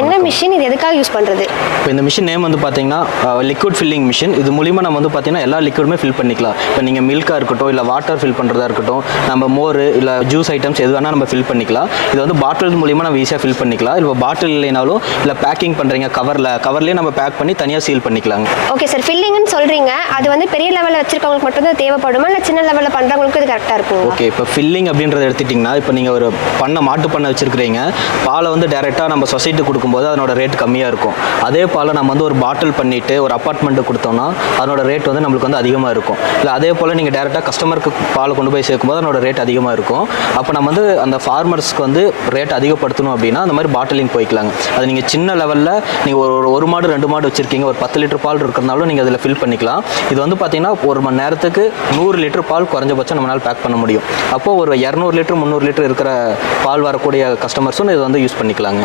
என்ன மிஷின், இது எதுக்காக யூஸ் பண்ணுறது? இப்போ இந்த மிஷின் நேம் வந்து பார்த்தீங்கன்னா லிக்விட் ஃபில்லிங் மிஷின். இது மூலிமா நம்ம வந்து பார்த்தீங்கன்னா எல்லா லிக்விடுமே ஃபில் பண்ணிக்கலாம். இப்போ நீங்கள் மில்காக இருக்கட்டும், இல்லை வாட்டர் ஃபில் பண்ணுறதா இருக்கட்டும், நம்ம மோர் இல்லை ஜூஸ் ஐட்டம்ஸ் எது வேணால் நம்ம ஃபில் பண்ணிக்கலாம். இது வந்து பாட்டில் மூலிமா நம்ம ஈஸியாக ஃபில் பண்ணிக்கலாம். இப்போ பாட்டில் இல்லைனாலும் இல்லை பேக்கிங் பண்ணுறீங்க கவர்லேயே நம்ம பேக் பண்ணி தனியாக சீல் பண்ணிக்கலாங்க. ஓகே சார், ஃபில்லிங்னு சொல்கிறீங்க, அது வந்து பெரிய லெவலில் வச்சிருக்கவங்களுக்கு மட்டும் தான் தேவைப்படுமா, இல்லை சின்ன லெவலில் பண்ணுறவங்களுக்கு இது கரெக்டாக இருக்கும்? ஓகே, இப்போ ஃபில்லிங் அப்படின்றத எடுத்துட்டிங்கன்னா, இப்போ நீங்கள் ஒரு மாட்டு பண்ணை வச்சுருக்கிறீங்க, பாலை வந்து டேரெக்டாக நம்ம சொசைட்டி கொடுக்கும்போது அதனோட ரேட் கம்மியாக இருக்கும். அதே பாலை நம்ம வந்து ஒரு பாட்டில் பண்ணிவிட்டு ஒரு அப்பார்ட்மெண்ட்டுக்கு கொடுத்தோம்னா அதனோட ரேட் வந்து நம்மளுக்கு வந்து அதிகமாக இருக்கும். இல்லை அதே போல் நீங்கள் டேரெக்டாக கஸ்டமருக்கு பால் கொண்டு போய் சேர்க்கும்போது அதனோட ரேட் அதிகமாக இருக்கும். அப்போ நம்ம வந்து அந்த ஃபார்மர்ஸ்க்கு வந்து ரேட் அதிகப்படுத்தணும் அப்படின்னா அந்த மாதிரி பாட்டிலிங் போய்க்கலாங்க. அது நீங்கள் சின்ன லெவலில் நீங்கள் ஒரு மாடு 2 மாடு வச்சுருக்கீங்க, ஒரு 10 லிட்டர் பால் இருக்கிறனாலும் நீங்கள் அதில் ஃபில் பண்ணிக்கலாம். இது வந்து பார்த்தீங்கன்னா ஒரு மணி நேரத்துக்கு 100 லிட்டர் பால் குறைஞ்சபட்சம் நம்மளால் பேக் பண்ண முடியும். அப்போது ஒரு 200 லிட்டர் 300 லிட்டர் இருக்கிற பால் வரக்கூடிய கஸ்டமர்ஸும் இதை வந்து யூஸ் பண்ணிக்கலாங்க.